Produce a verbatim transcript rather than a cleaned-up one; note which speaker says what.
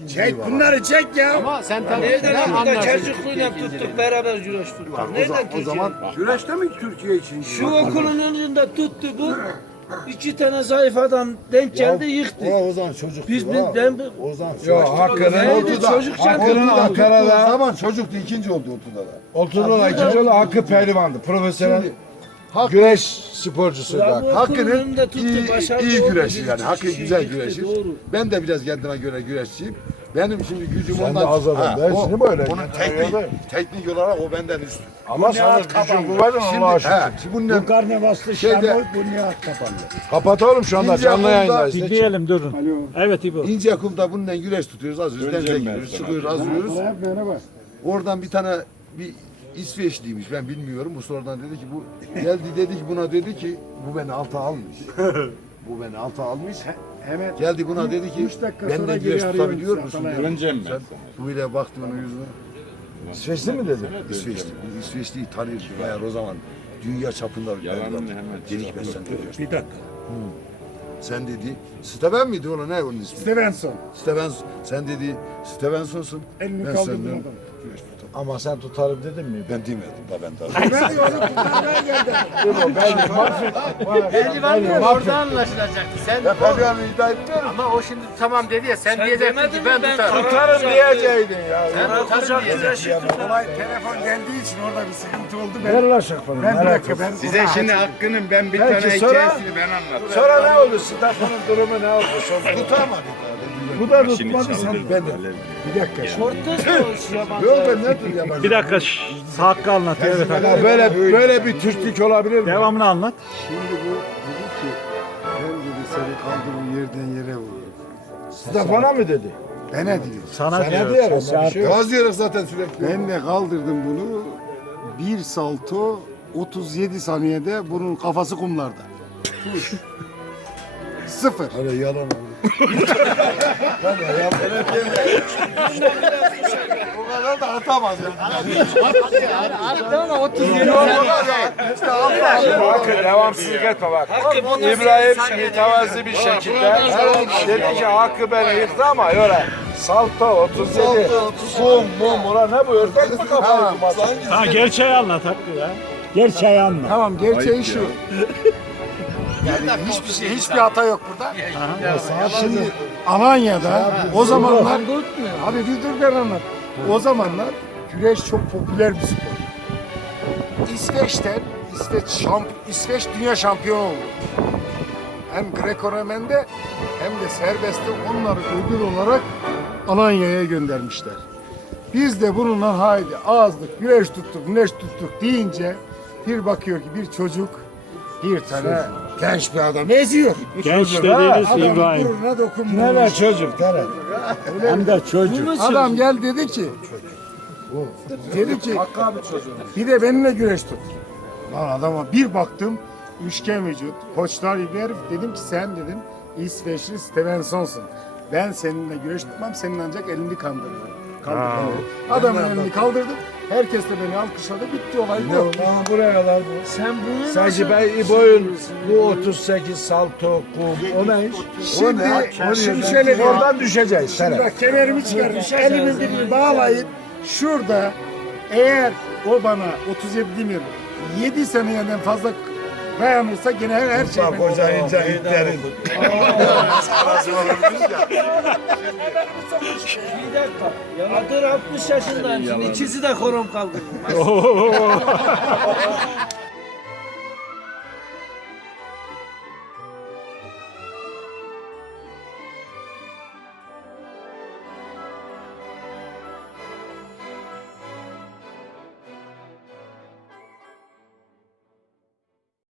Speaker 1: Çek bunları çek ya.
Speaker 2: Ama sen tabii
Speaker 3: Nereden
Speaker 2: ne
Speaker 3: tuttuk?
Speaker 2: anlarsın?
Speaker 3: Çocukluğuyla tuttuk beraber güreş tuttuk. Nereden
Speaker 1: O zaman güreşte mi Türkiye için?
Speaker 3: Şu okulun önünde tuttu bu. İki tane sayfadan denk geldi yıktı.
Speaker 4: O, o zaman çocuk.
Speaker 3: Biz
Speaker 4: ya.
Speaker 3: biz ben
Speaker 4: O zaman çocuk.
Speaker 1: Yok Hakkı'nın
Speaker 3: Neydi
Speaker 1: Ortu'da.
Speaker 3: çocuk sen?
Speaker 1: Hakkı'nın
Speaker 4: Ortu'da
Speaker 1: Ankara'da.
Speaker 4: tuttuğu
Speaker 1: zaman çocuktu ikinci oldu Ortu'da da.
Speaker 4: Ortada da ikinci oldu Hakkı pehlivandı. Profesyonel güreş sporcusuydu.
Speaker 3: Ya bu
Speaker 4: Hakkı.
Speaker 3: okulun
Speaker 1: Hakkı'nın
Speaker 3: önünde tuttu,
Speaker 1: iyi,
Speaker 3: başarılı
Speaker 1: iyi
Speaker 3: oldu,
Speaker 1: güreşçi
Speaker 3: bir
Speaker 1: yani.
Speaker 3: kişi
Speaker 1: Hakkı güzel
Speaker 3: yıktı,
Speaker 1: güreşir.
Speaker 3: doğru.
Speaker 1: Ben de biraz kendime göre güreşçiyim. Benim şimdi gücüm
Speaker 4: Sen
Speaker 1: ondan...
Speaker 4: de az adam
Speaker 1: Ha,
Speaker 4: değilsin
Speaker 1: o-
Speaker 4: değil mi öyle?
Speaker 1: Onun teknik, teknik olarak o benden üstün.
Speaker 4: Ama sana gücün kuvvetin
Speaker 1: Şimdi,
Speaker 4: Allah'a
Speaker 1: he,
Speaker 4: şükür.
Speaker 1: şimdi bunun
Speaker 5: Karne bastı
Speaker 1: Şeyde-
Speaker 5: Şenol, bu Nihat kapandı.
Speaker 4: Kapatalım şu anda
Speaker 1: İnce
Speaker 4: canlı
Speaker 1: kumda
Speaker 4: yayındayız.
Speaker 5: Dinleyelim durun. Evet İbo.
Speaker 1: İnce kumda bununla güreş tutuyoruz, azıyoruz, denize gidiyoruz, çıkıyoruz, azıyoruz. Oradan bir tane bir İsveçliymiş, ben bilmiyorum. Bu sonradan dedi ki bu geldi dedi ki buna dedi ki bu beni alta almış. Bu beni alta almış.
Speaker 5: Hemen
Speaker 1: Geldi buna dedi ki
Speaker 5: üç dakika sonra
Speaker 1: benden
Speaker 5: geri
Speaker 1: güreş
Speaker 5: arıyorum
Speaker 1: tutabiliyor
Speaker 5: sen,
Speaker 1: musun?
Speaker 5: sana
Speaker 1: Dedi.
Speaker 4: Önce
Speaker 1: Sen bu ile baktı onun yüzüne.
Speaker 4: İsveçli mi dedi?
Speaker 1: İsveçli. Bu İsveçliyi tanıyor bayağı o zaman. Dünya çapında bir yalanın Gelik beslen.
Speaker 5: Bir dakika.
Speaker 1: Sen dedi, Steven miydi ona ne onun ismi?
Speaker 5: Stevenson.
Speaker 1: Steven, sen dedi Stevenson'sun.
Speaker 5: Elini
Speaker 1: Ben
Speaker 5: kaldırdın
Speaker 1: senden-
Speaker 5: adam.
Speaker 4: Ama sen tutarım dedin mi?
Speaker 1: Ben demedim da ben daha.
Speaker 5: Ben de onu kurtarmaya geldim.
Speaker 2: Pehlivan diyor, orada anlaşılacaktı. Sen
Speaker 1: Ben Pehlivan'ı iddia etmiyorum.
Speaker 2: ama o şimdi tamam dedi ya sen,
Speaker 3: Sen
Speaker 2: diyecektin
Speaker 3: demedin
Speaker 2: ki
Speaker 3: mi
Speaker 2: ben
Speaker 3: ben
Speaker 2: tutarım.
Speaker 4: Tutarım diyeceydin ya.
Speaker 2: Sen tutarım diyecektin.
Speaker 5: Olay telefon geldiği için orada bir sıkıntı oldu. Ben,
Speaker 4: Ver lan şakmanı.
Speaker 5: ben bir dakika ben
Speaker 6: Size şimdi Hakkı'nın ben bir
Speaker 4: Belki
Speaker 6: tane
Speaker 4: sonra-
Speaker 6: hikayesini ben anlatayım.
Speaker 4: Sonra ne oldu? Stefan'ın durumu ne oldu? Sonra tutamadı. Bu da tutmadı sen.
Speaker 1: Ben de.
Speaker 5: bir dakika.
Speaker 3: Orta doğuş yabancı.
Speaker 1: Yok ben ne yapayım yabancı?
Speaker 5: Bir dakika Hakkı anlatıyor evet.
Speaker 4: Ya böyle böyle bir Türklük olabilir mi?
Speaker 5: Devamını anlat.
Speaker 7: Şimdi bu dedi ki ben dedi seni kaldırır yerden yere vurur.
Speaker 4: Stefan'a mı dedi?
Speaker 7: Bana diyor.
Speaker 5: Sana
Speaker 4: Sana
Speaker 5: diyor.
Speaker 4: diyor ama bir şey yok.
Speaker 1: Gaz diyoruz zaten sürekli.
Speaker 7: Ben de kaldırdım bunu. Bir salto otuz yedi saniyede bunun kafası kumlarda. Sıfır.
Speaker 1: Hadi yalan olur. O kadar da atamaz ya.
Speaker 2: Ama otuz yedi
Speaker 4: Bakın devamsızlık etme bak. İbrahim mütevazi bir şekilde dedi ki Hakkı beni yıktı ama öyle salto otuz yedi kum mum ulan ne bu ördek mi kafayı kumasın?
Speaker 5: Ha gerçeği anlat Hakkı ya. Gerçeği anlat.
Speaker 7: Tamam gerçeği şu. Yani hiçbir şey, hiçbir hata yok burada. Şimdi Alanya'da o zamanlar abi bir dur ben anlat. O zamanlar güreş çok popüler bir spor. İsveç'ten İsveç şamp İsveç dünya şampiyonu oldu. Hem Greco-Romen'de hem de serbestte onları ödül olarak Alanya'ya göndermişler. Biz de bununla haydi ağızlık güreş tuttuk, güreş tuttuk deyince bir bakıyor ki bir çocuk bir tane genç bir adam eziyor.
Speaker 5: Genç dediğiniz
Speaker 7: Adamın
Speaker 5: İbrahim.
Speaker 7: burnuna dokunmuyor.
Speaker 4: Nere çocuk nere?
Speaker 5: Hem de çocuk.
Speaker 7: Adam gel dedi ki dedi ki bir de benimle güreş tut. Lan adama bir baktım üçgen vücut, koçlar gibi herif. Dedim ki sen dedim İsveçli Stevenson'sun. Ben seninle güreş tutmam, senin ancak elini kandırırım. Kaldırdım. Adamın elini kaldırdım. Herkes de beni alkışladı. Bitti olay bu.
Speaker 4: Aa, buraya kadar bu.
Speaker 3: Sen bunu nasıl...
Speaker 4: Sanki ben boyun bu otuz sekiz salto kum o ne iş?
Speaker 7: Şimdi, şimdi şöyle diyeyim.
Speaker 4: Oradan düşeceğiz.
Speaker 7: Şimdi bak kemerimi çıkarmış. Elimin birini bağlayıp şurada eğer o bana otuz yedi demiyorum yedi seneden fazla dayanırsa gene her, her şey.
Speaker 4: Bak koca ince itlerin.
Speaker 3: Bir dakika. Ya dur altmış yaşındayım şimdi ikisi de korum kaldı.